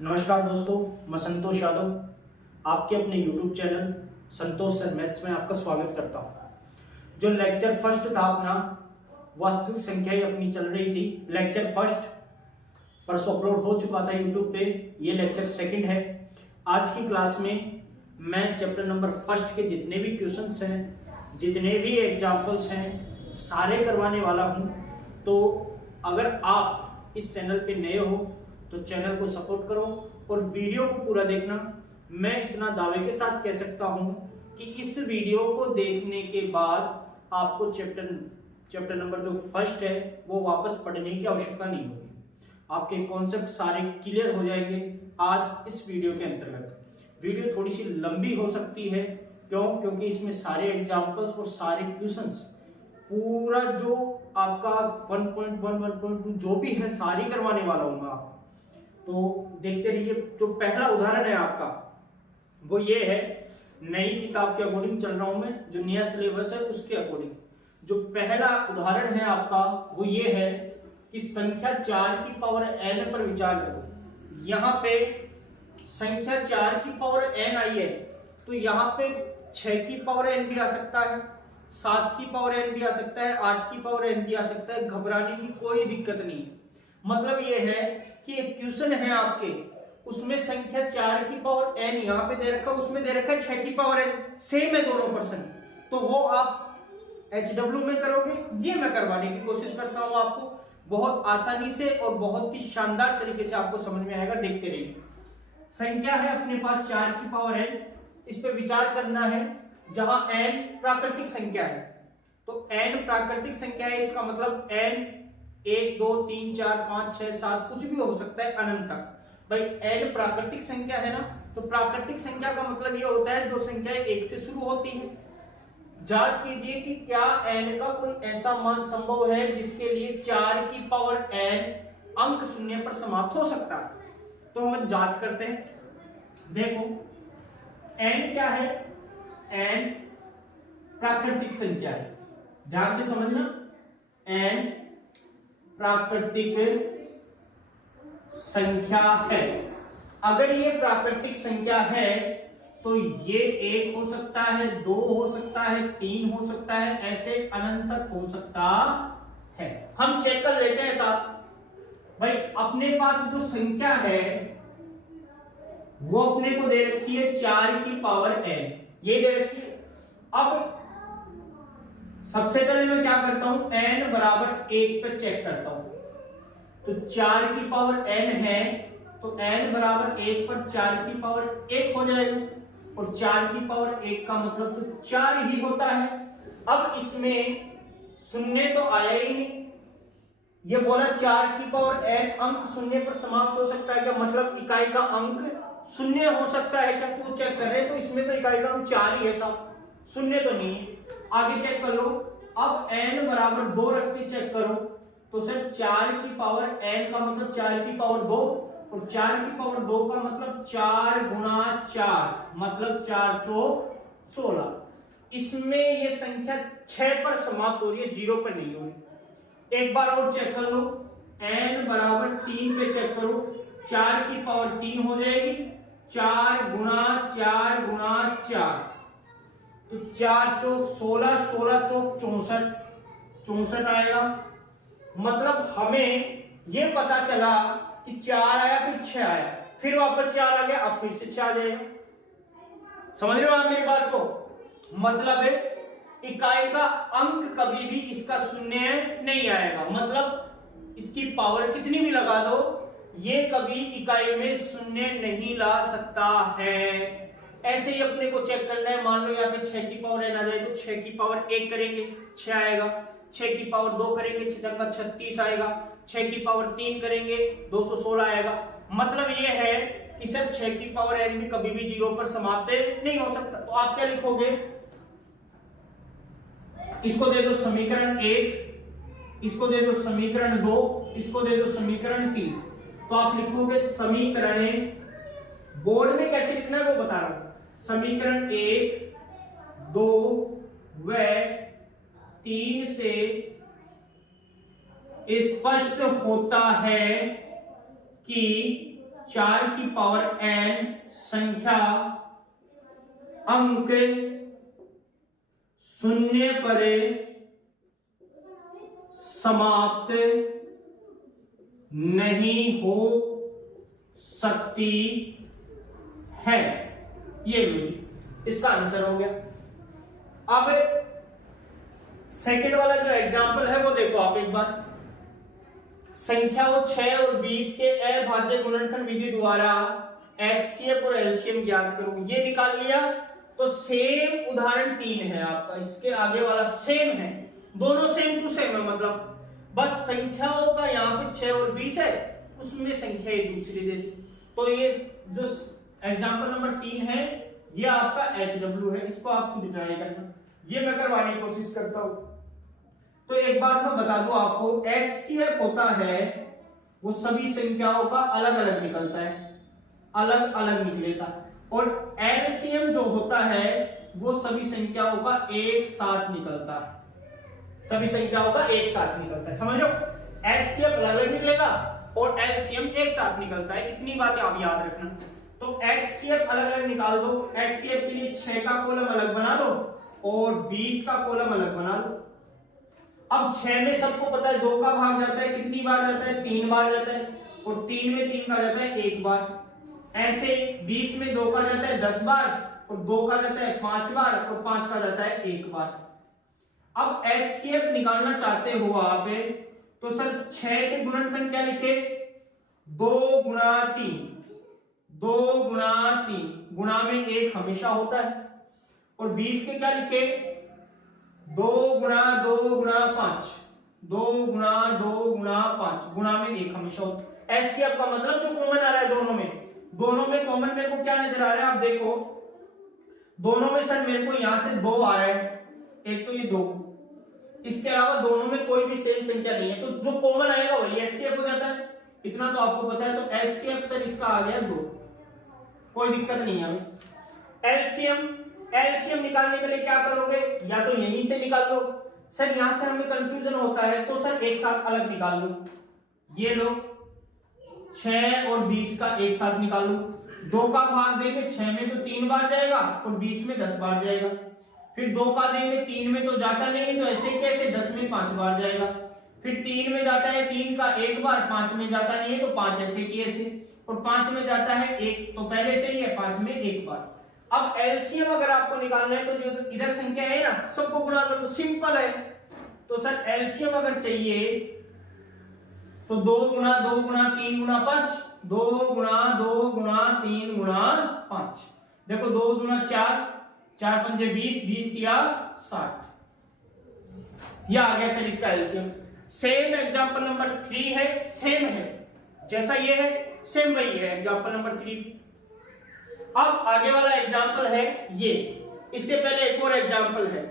नमस्कार दोस्तों, मैं संतोष यादव आपके अपने YouTube चैनल संतोष सर मैथ्स में आपका स्वागत करता हूं। जो लेक्चर फर्स्ट था अपना वास्तविक संख्याएं अपनी चल रही थी। लेक्चर फर्स्ट परसों अपलोड हो चुका था YouTube पे, ये लेक्चर सेकंड है। आज की क्लास में मैं चैप्टर नंबर फर्स्ट के जितने भी क्वेश्चंस हैं, जितने भी एग्जाम्पल्स हैं, सारे करवाने वाला हूं। तो अगर आप इस चैनल पे नए हो तो चैनल को सपोर्ट करो और वीडियो को पूरा देखना। मैं इतना दावे के साथ कह सकता हूं कि इस वीडियो को देखने के बाद आपको चैप्टर नंबर जो फर्स्ट है वो वापस पढ़ने की आवश्यकता नहीं होगी। आपके कॉन्सेप्ट सारे क्लियर हो जाएंगे आज इस वीडियो के अंतर्गत। वीडियो थोड़ी सी लंबी हो सकती है, क्योंकि इसमें सारे एग्जाम्पल्स और सारे क्वेश्चंस पूरा जो आपका 1.1 1.2 जो भी है सारी करवाने वाला हूं मैं। तो देखते रहिए। जो पहला उदाहरण है आपका वो ये है, नई किताब के अकॉर्डिंग चल रहा हूं मैं, जो नया सिलेबस है उसके अकॉर्डिंग। जो पहला उदाहरण है आपका वो ये है कि संख्या 4 की पावर n पर विचार करो। यहां पे संख्या 4 की पावर n आई है तो यहां पे 6 की पावर n भी आ सकता है, 7 की पावर n भी आ सकता है, 8 की पावर n भी आ सकता है। घबराने की कोई दिक्कत नहीं है। मतलब ये है कि एक क्वेश्चन है आपके, उसमें संख्या 4 की पावर n यहां पे दे रखा है, उसमें दे रखा है 6 की पावर n। सेम है दोनों पर्सन, तो वो आप HW में करोगे, ये मैं करवाने की कोशिश करता हूं आपको। बहुत आसानी से और बहुत ही शानदार तरीके से आपको समझ में आएगा। देखते रहिए। संख्या है अपने पास 4 की पावर n, इस पे विचार करना है। जहां n प्राकृतिक संख्या है तो n प्राकृतिक संख्या है, इसका मतलब n 1 2 3 4 5 6 7 कुछ भी हो सकता है अनंत तक। भाई n प्राकृतिक संख्या है ना, तो प्राकृतिक संख्या का मतलब ये होता है जो संख्याएं 1 से शुरू होती हैं। जांच कीजिए कि क्या n का कोई ऐसा मान संभव है जिसके लिए 4 की पावर n अंक शून्य पर समाप्त हो सकता है। तो हम जांच करते हैं। देखो n क्या है, n प्राकृतिक संख्या है, ध्यान से समझना। n प्राकृतिक संख्या है। अगर ये प्राकृतिक संख्या है तो ये 1 हो सकता है, 2 हो सकता है, 3 हो सकता है, ऐसे अनंत तक हो सकता है। हम चेक कर लेते हैं साहब। भाई अपने पास जो संख्या है वो अपने को दे रखी है 4 की पावर n, ये दे रखी है। अब सबसे पहले मैं क्या करता हूं, n बराबर 1 पे चेक करता हूं। तो 4 की पावर n है तो n बराबर 1 पर 4 की पावर 1 हो जाएगा, और 4 की पावर 1 का मतलब तो 4 ही होता है। अब इसमें शून्य तो आया ही नहीं। ये बोला 4 की पावर n अंक शून्य पर समाप्त हो सकता है क्या, मतलब इकाई का अंक शून्य हो सकता है क्या। तो चेक कर रहे हैं तो इसमें तो इकाई का अंक 4 ही है साहब, शून्य तो नहीं है। आगे चेक कर लो। अब n बराबर 2 रख के चेक करो तो सर 4 की पावर n का मतलब 4 की पावर 2, और 4 की पावर 2 का मतलब 4 गुणा 4, मतलब 4 चौक 16। इसमें ये संख्या 6 पर समाप्त हो रही है, 0 पर नहीं हो रही। एक बार और चेक कर लो। n बराबर 3 पे चेक करो, 4 की पावर 3 हो जाएगी, 4 गुणा 4 गुणा 4, तो 4 चौक 16, 16 चौक 64, 64 आएगा। मतलब हमें यह पता चला कि 4 आया, फिर 6 आया, फिर वापस 4 आ गया, अब फिर से 6 आ जाएगा। समझ रहे हो आप मेरी बात को। मतलब है इकाई का अंक कभी भी इसका शून्य नहीं आएगा, मतलब इसकी पावर कितनी भी लगा दो ये कभी इकाई में शून्य नहीं ला सकता है। ऐसे ही अपने को चेक करना है। मान लो यहाँ पे 6 की पावर n आ जाए तो 6 की पावर 1 करेंगे 6 आएगा, 6 की पावर 2 करेंगे 6 चंगा 36 आएगा, 6 की पावर 3 करेंगे 216 आएगा। मतलब ये है कि सर 6 की पावर n भी कभी भी 0 पर समाप्त नहीं हो सकता। तो आप क्या लिखोगे, इसको दे दो समीकरण 1, इसको दे दो समीकरण 2, इसको दे दो समीकरण 3। तो आप लिखोगे समीकरण, बोर्ड में कैसे लिखना है वो बता रहा हूं। समीकरण 1 2 व 3 से स्पष्ट होता है कि 4 की पावर n संख्या अंक शून्य पर समाप्त नहीं हो सकती है। ये लो जी, इसका आंसर हो गया। अब सेकंड वाला जो एग्जांपल है वो देखो आप एक बार। संख्याओं 6 और 20 के अभाज्य गुणनखंड विधि द्वारा एचसीएफ और एलसीएम ज्ञात करो। ये निकाल लिया तो सेम उदाहरण 3 है आपका, इसके आगे वाला सेम है, दोनों सेम टू सेम है, मतलब बस संख्याओं का यहाँ पे 6 और 20 है, उसमें संख्या एक दूसरी दे दी। तो ये जो एग्जांपल नंबर 3 है ये आपका HW है, इसको आपको ट्राई करना। ये मैं करवाने की कोशिश करता हूं। तो एक बात मैं बता दूं आपको, HCF होता है वो सभी संख्याओं का अलग अलग निकलता है, अलग अलग निकलेगा, और LCM जो होता है वो सभी संख्याओं का एक साथ निकलता है, सभी संख्याओं का एक साथ निकलता है, समझ लो। HCF अलग अलग निकलेगा और LCM एक साथ निकलता है, इतनी बातें आप याद रखना। तो HCF अलग अलग निकाल दो। HCF के लिए 6 का कॉलम अलग बना लो और 20 का कॉलम अलग बना लो। अब 6 में सबको पता है 2 का भाग जाता है, कितनी बार जाता है, 3 बार जाता है, और 3 में 3 का जाता है 1 बार। ऐसे 20 में 2 का जाता है 10 बार, और 2 का जाता है 5 बार, और 5 का जाता है 1 बार। अब HCF निकालना चाहते हो आप, तो सर 6 के गुणनखंड क्या लिखे, 2 गुणा 3, 2 गुणा 3 गुणा में 1 हमेशा होता है, और 20 के क्या लिखे, 2 गुणा 2 गुणा 5, 2 गुणा 2 गुणा 5 गुणा में 1 हमेशा होता है। HCF का मतलब जो कॉमन आ रहा है दोनों में कॉमन मेरे को क्या नजर आ रहा है, आप देखो दोनों में सर मेरे को यहां से 2 आ रहा है, एक तो ये 2, इसके अलावा दोनों में कोई भी सेम संख्या नहीं है, तो जो कॉमन आएगा वही HCF हो जाता है, इतना तो आपको पता है। तो HCF सर इसका आ गया 2, कोई दिक्कत नहीं है हमें। LCM निकालने के लिए क्या करोगे, या तो यहीं से निकाल लो। सर यहां से हमें कंफ्यूजन होता है, तो सर एक साथ अलग निकाल लो। ये लो 6 और 20 का एक साथ निकाल लो। 2 का भाग देंगे 6 में तो 3 बार जाएगा, और 20 में 10 बार जाएगा। फिर 2 का देंगे 3 में तो जाता नहीं है, तो ऐसे कैसे 10 में 5 बार जाएगा। फिर 3 में जाता है 3 का 1 बार, 5 में जाता नहीं है तो 5 ऐसे की ऐसे, और 5 में जाता है 1, तो पहले से ही है 5 में 1 बार। अब LCM अगर आपको निकालना है तो जो इधर संख्या है ना सबको गुणा कर लो, सिंपल है। तो सर LCM अगर चाहिए तो 2 गुणा 2 गुणा 3 गुणा 5, 2 गुणा 2 गुणा 3 गुणा 5, देखो 2 गुणा 4, 4 पंजे 20, 20 दिया 60, यह आ गया सर इसका LCM। सेम एग्जांपल नंबर 3 है, सेम है, जैसा ये है सेम वही है एग्जांपल नंबर 3। अब आगे वाला एग्जांपल है ये, इससे पहले एक और एग्जांपल है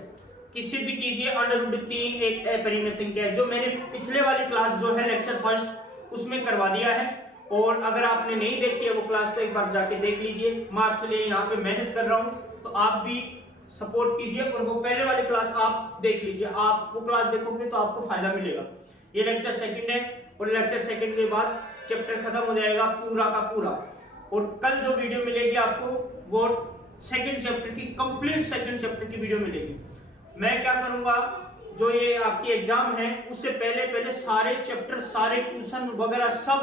कि सिद्ध कीजिए √3 एक अपरिमेय संख्या है, जो मैंने पिछले वाली क्लास जो है लेक्चर फर्स्ट उसमें करवा दिया है, और अगर आपने नहीं देखी है वो क्लास तो एक बार जाके देख लीजिए। मैं आपके लिए यहाँ पे मेहनत कर रहा हूँ, तो आप भी सपोर्ट कीजिए और वो पहले वाली क्लास आप देख लीजिए। आप वो क्लास देखोगे तो आपको फायदा मिलेगा। ये लेक्चर सेकंड है, और लेक्चर सेकंड के बाद चैप्टर खत्म हो जाएगा पूरा का पूरा, और कल जो वीडियो मिलेगी आपको वो सेकंड चैप्टर की, कंप्लीट सेकंड चैप्टर की वीडियो मिलेगी। मैं क्या करूंगा, जो ये आपकी एग्जाम है उससे पहले सारे चैप्टर, सारे ट्यूशन वगैरह सब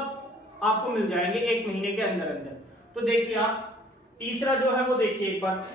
आपको मिल जाएंगे 1 महीने के अंदर अंदर। तो देखिए आप तीसरा जो है वो देखिए एक बार,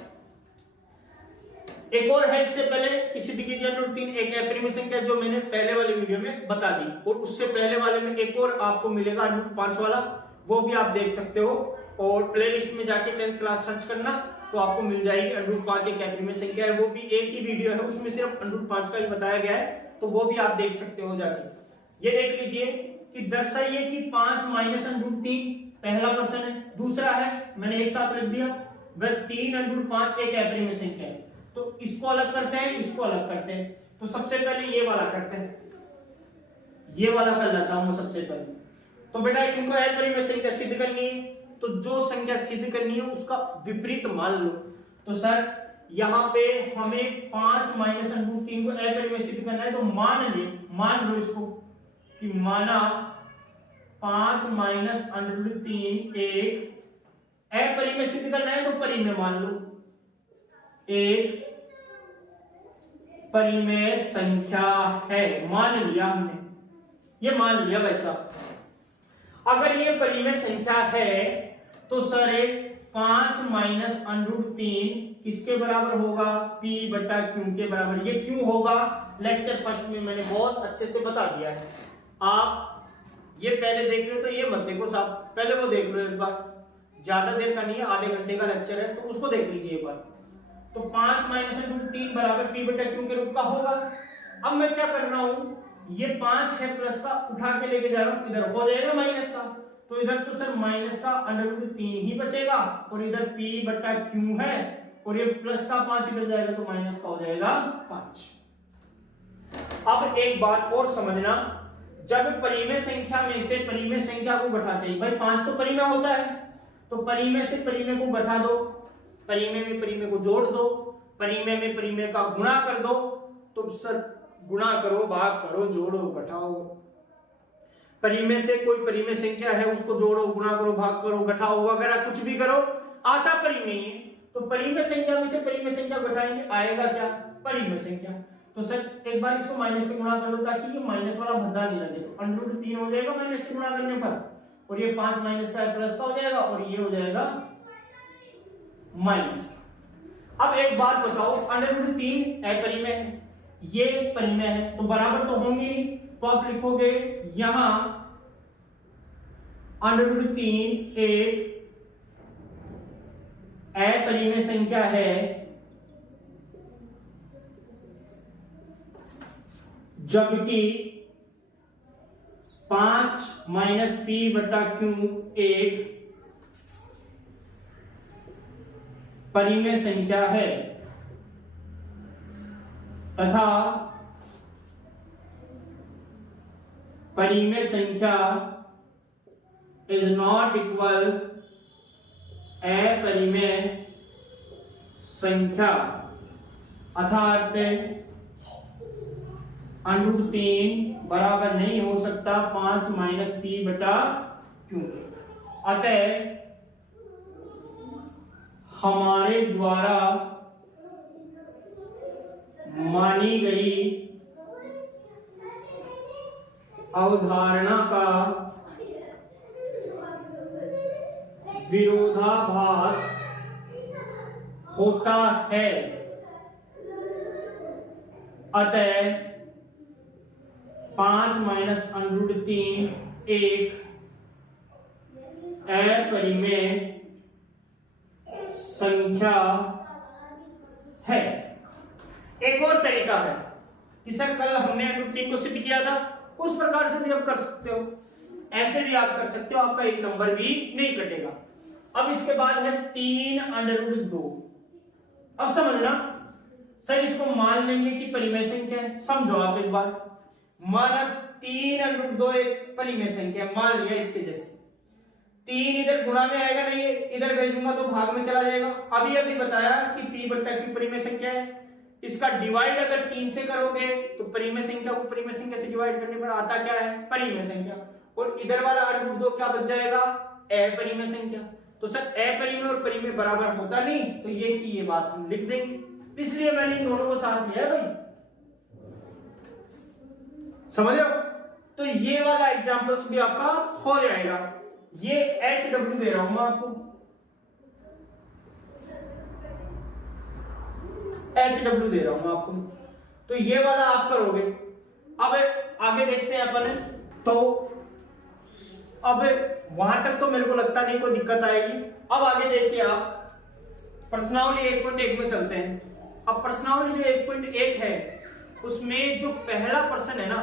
एक और है इससे पहले कि सिद्ध कीजिए √3 एक अपरिमेय संख्या, जो मैंने पहले वाली वीडियो में बता दी, और उससे पहले वाले में एक और आपको मिलेगा √5 वाला, वो भी आप देख सकते हो, और प्लेलिस्ट में जाके 10th क्लास सर्च करना तो आपको मिल जाएगी। √5 एक अपरिमेय संख्या है, वो भी एक ही वीडियो है, उसमें सिर्फ √5 का ही बताया गया है, तो वो भी आप देख सकते हो जाके। ये देख लीजिए कि दर्शाइए कि 5 माइनस √3 पहला प्रश्न है, दूसरा है मैंने एक साथ लिख दिया, वह 3 √5 एक अपरिमेय संख्या है। तो इसको अलग करते हैं, इसको अलग करते हैं। तो सबसे पहले ये वाला करते हैं, ये वाला कर लेता हूं सबसे पहले। तो बेटा इनको अपरिमेय संख्या सिद्ध करनी है, तो जो संख्या सिद्ध करनी है उसका विपरीत मान लो। तो सर यहां पे हमें 5 माइनस √3 को अपरिमेय सिद्ध करना है, तो मान लो इसको कि माना 5 माइनस √3 एक अपरिमेय सिद्ध करना है तो परिमेय मान लो, एक परिमेय संख्या है, मान लिया हमने, ये मान लिया वैसा। अगर ये परिमेय संख्या है तो सर 5 माइनस √3 किसके बराबर होगा? P बटा Q के बराबर। ये क्यों होगा लेक्चर फर्स्ट में मैंने बहुत अच्छे से बता दिया है। आप ये पहले देख रहे हो तो ये मत देखो साहब, पहले वो देख लो एक बार, ज्यादा देर का नहीं है, आधे घंटे का लेक्चर है तो उसको देख लीजिए एक बार। तो 5 माइनस √3 बराबर P बटा Q के रूप का होगा। अब मैं क्या कर रहा हूं, ये 5 है प्लस का उठा के लेके जा रहा हूं, इधर हो जाएगा माइनस का, तो इधर तो सर माइनस का √3 ही बचेगा और इधर P बटा Q है और ये प्लस का 5 इधर जाएगा तो माइनस का हो जाएगा 5। अब एक बात और समझना, जब परिमेय संख्या में से परिमेय संख्या को घटाते हैं, भाई 5 तो परिमेय होता है, तो परिमेय से परिमेय को घटा दो, परिमेय में परिमेय को जोड़ दो, परिमेय में परिमेय का गुणा कर दो, तो सर गुणा करो, भाग करो, जोड़ो, घटाओ। परिमेय से कोई परिमेय संख्या है उसको जोड़ो, गुणा करो, भाग करो, घटाओ वगैरह कुछ भी करो, आता परिमेय। तो परिमेय संख्या में से परिमेय संख्या घटाएंगे, आएगा क्या? परिमेय संख्या। तो सर एक बार इसको माइनस से गुणा कर दो ताकि ये माइनस वाला भद्दा नहीं लगे, तो √3 हो जाएगा माइनस से गुणा करने पर, और ये 5 माइनस का प्लस का हो जाएगा और ये हो जाएगा माइनस का। अब एक बात बताओ, √3 अपरिमेय है, ये परिमेय है, तो बराबर तो होंगे नहीं, तो आप लिखोगे यहां √3 एक अपरिमेय संख्या है जबकि 5 माइनस P बटा Q एक परिमेय संख्या है तथा परिमेय संख्या इज नॉट इक्वल अपरिमेय संख्या, अर्थात √3 बराबर नहीं हो सकता 5 माइनस P बटा Q। अतः हमारे द्वारा मानी गई अवधारणा का विरोधाभास होता है। अतः 5 माइनस √3 एक अपरिमेय संख्या है। एक और तरीका है कि सर कल हमने √3 को सिद्ध किया था, उस प्रकार से भी आप कर सकते हो, ऐसे भी आप कर सकते हो, आपका एक नंबर भी नहीं कटेगा। अब इसके बाद है 3√2। अब समझना सर, इसको मान लेंगे कि परिमेय संख्या है। समझो आप एक बार, माना 3√2 एक परिमेय संख्या मान लिया, इसके जैसे 3 इधर गुणा में आएगा नहीं, इधर भेजूंगा तो भाग में चला जाएगा। अभी बताया कि P बटा Q परिमेय संख्या है, इसका डिवाइड अगर 3 से करोगे तो परिमेय संख्या को परिमेय संख्या से डिवाइड करने पर आता क्या है? परिमेय संख्या। और इधर वाला √2 क्या बच जाएगा? अपरिमेय संख्या। तो सर अपरिमेय और परिमेय बराबर होता नहीं, तो ये की ये बात हम लिख देंगे, इसलिए मैंने इन दोनों को साथ लिया है भाई, समझ रहे हो? तो ये वाला एग्जांपल्स भी आपका हो जाएगा। ये HW दे रहा हूं मैं आपको, HW दे रहा हूं आपको, तो ये वाला आप करोगे। अब आगे देखते हैं अपन, तो अब वहां तक तो मेरे को लगता नहीं कोई दिक्कत आएगी। अब आगे देखिए आप, प्रश्नावली 1.1 में चलते हैं। अब प्रश्नावली जो 1.1 है उसमें जो पहला प्रश्न है ना,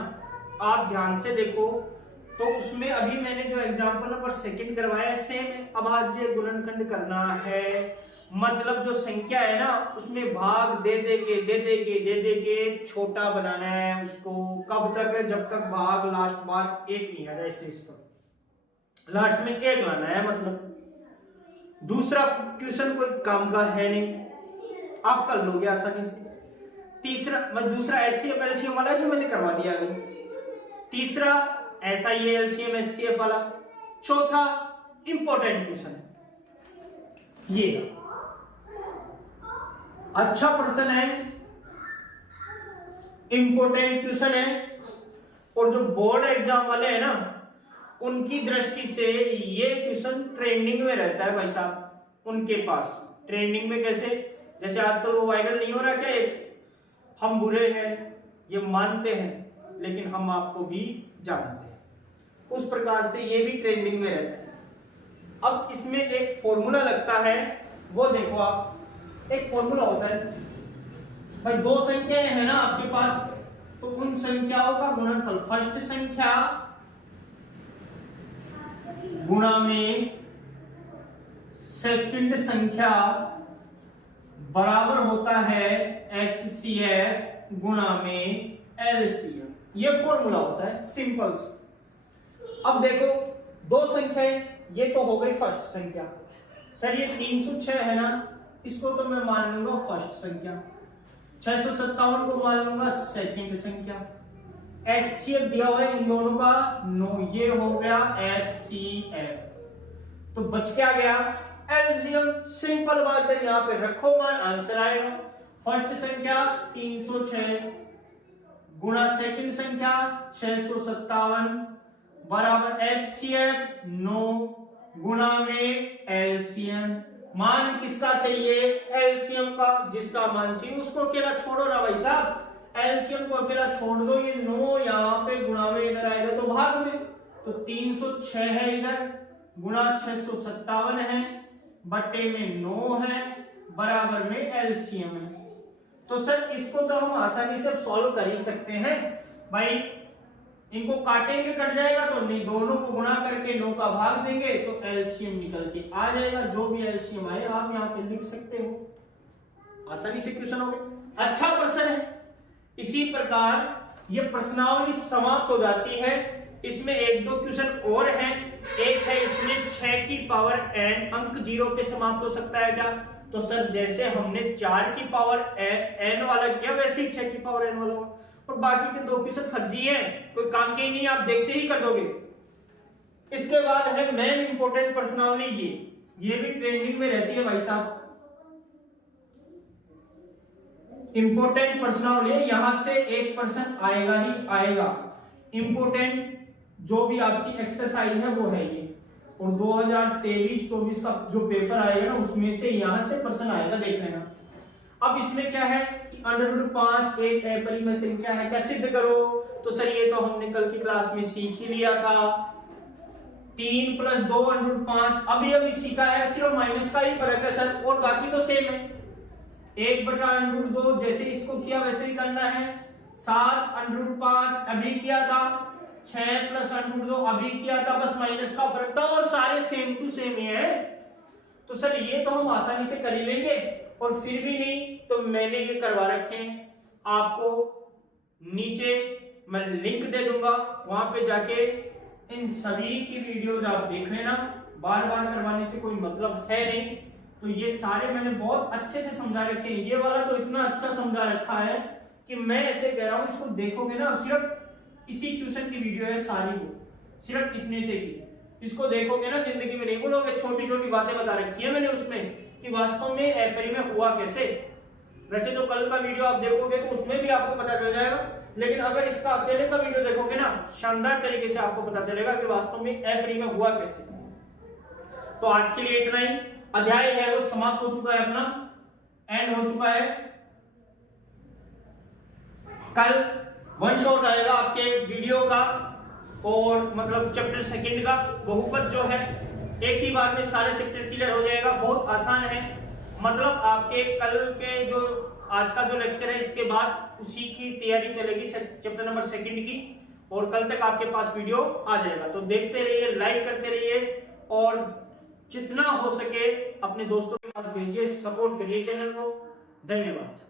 आप ध्यान से देखो, तो उसमें अभी मैंने जो एग्जांपल नंबर 2 करवाया सेम है। अभाज्य गुणनखंड करना है, मतलब जो संख्या है ना उसमें भाग दे दे के छोटा बनाना है उसको। कब तक? जब तक भाग लास्ट बार 1 नहीं आ जाए, इसको लास्ट में 1 लाना है। मतलब दूसरा क्वेश्चन कोई काम का है नहीं, आप कर लोगे आसानी से। दूसरा HCF LCM वाला है जो मैंने करवा दिया अभी। तीसरा ऐसा ये एलसीएम एचसीएफ वाला। चौथा इंपॉर्टेंट क्वेश्चन ये अच्छा प्रश्न है, इंपॉर्टेंट क्वेश्चन है, और जो बोर्ड एग्जाम वाले हैं ना उनकी दृष्टि से ये क्वेश्चन ट्रेंडिंग में रहता है भाई साहब उनके पास। ट्रेंडिंग में कैसे, जैसे आजकल वो वायरल नहीं हो रहा क्या, एक हम बुरे हैं ये मानते हैं लेकिन हम आपको भी जानते हैं, उस प्रकार से ये भी ट्रेंडिंग में रहता है। अब इसमें एक फॉर्मूला लगता है, वो देखो आप, एक फॉर्मूला होता है भाई, दो संख्याएं हैं ना आपके पास, तो उन संख्याओं का गुणनफल फर्स्ट संख्या गुणा में सेकंड संख्या बराबर होता है HCF गुणा में LCM। ये फॉर्मूला होता है सिंपल से। अब देखो दो संख्याएं, ये तो हो गई फर्स्ट संख्या। सर ये 306 है ना, इसको तो मैं मान लूंगा फर्स्ट संख्या, 657 को मान लूंगा सेकंड संख्या। HCF दिया हुआ है इन दोनों का 9, ये हो गया HCF। तो बच क्या गया LCM। सिंपल बात है, यहां पे रखो मान, आंसर आएगा। फर्स्ट संख्या 306 गुणा सेकंड संख्या 657 बराबर HCF 9 गुणा में LCM। मान किसका चाहिए, LCM का। जिसका मान चाहिए उसको अकेला छोड़ो ना भाई साहब, LCM को अकेला छोड़ दो। ये 9 यहाँ पे गुणा में इधर आएगा तो भाग में, तो 306 है इधर गुणा 657 है बट्टे में 9 है बराबर में LCM है। तो सर इसको तो हम आसानी से सॉल्व कर ही सकते हैं भाई। इनको काटेंगे कट जाएगा तो नहीं, दोनों को गुणा करके 9 का भाग देंगे तो LCM निकल के आ जाएगा। जो भी LCM आए आप यहाँ पे लिख सकते हो, आसानी से क्वेश्चन हो गए। अच्छा प्रश्न है। इसी प्रकार ये प्रश्नावली समाप्त हो जाती है। इसमें एक दो क्वेश्चन और हैं। एक है इसमें 6 की पावर n अंक 0 पे समाप्त हो सकता है क्या, तो सर जैसे हमने 4 की पावर n वाला किया वैसे ही 6 की पावर n वाला होगा। और बाकी के दो क्वेश्चन फर्जी हैं, कोई काम के ही नहीं, आप देखते ही कर दोगे। इसके बाद है मेन इंपोर्टेंट प्रश्नावली, ये भी ट्रेंडिंग में रहती है भाई साहब। इंपोर्टेंट प्रश्नावली है, यहां से एक प्रश्न आएगा ही आएगा। इंपोर्टेंट जो भी आपकी एक्सरसाइज है वो है ये, और 2023-24 का जो पेपर आएगा ना उसमें से यहां से प्रश्न आएगा, देख लेना। अब इसमें क्या है कि √5 एक अपरिमेय संख्या है, क्या सिद्ध करो। तो सर ये तो हमने कल की क्लास में सीख ही लिया था, 3 + 2 √5। अभी अभी सीखा है, सिर्फ माइनस का ही फर्क है सर, और बाकी तो सेम है। 1/√2 जैसे इसको किया वैसे ही करना है। 7 √5 अभी किया था, 6 + √2 अभी किया था, बस माइनस का फर्क था, और सारे सेम टू सेम ही है। तो सर ये तो हम आसानी से कर ही लेंगे। और फिर भी नहीं तो मैंने ये करवा रखे हैं, आपको नीचे मैं लिंक दे दूंगा, वहां पे जाके इन सभी की वीडियोज आप देख लेना। बार बार करवाने से कोई मतलब है नहीं। तो ये सारे मैंने बहुत अच्छे से समझा रखे हैं। ये वाला तो इतना अच्छा समझा रखा है कि मैं ऐसे कह रहा हूं, इसको देखोगे ना, सिर्फ इसी ट्यूशन की वीडियो है सारी, वो सिर्फ इतने तक की। इसको देखोगे ना जिंदगी में नहीं बोलोगे। छोटी छोटी बातें बता रखी है मैंने उसमें कि वास्तव में अपरिमेय हुआ कैसे। वैसे तो कल का वीडियो आप देखोगे तो उसमें भी आपको पता चल जाएगा, लेकिन अगर इसका अकेले का वीडियो देखोगे ना, शानदार तरीके से आपको पता चलेगा कि वास्तव में अपरिमेय हुआ कैसे। तो आज के लिए इतना ही। अध्याय है वो समाप्त हो चुका है, अपना एंड हो चुका है। कल वन शॉट आएगा आपके वीडियो का, और मतलब चैप्टर सेकंड का बहुपद जो है एक ही बार में सारे चैप्टर क्लियर हो जाएगा। बहुत आसान है, मतलब आपके कल के जो आज का जो लेक्चर है इसके बाद उसी की तैयारी चलेगी चैप्टर नंबर सेकंड की, और कल तक आपके पास वीडियो आ जाएगा। तो देखते रहिए, लाइक करते रहिए, और जितना हो सके अपने दोस्तों के पास भेजिए, सपोर्ट करिए चैनल को। धन्यवाद।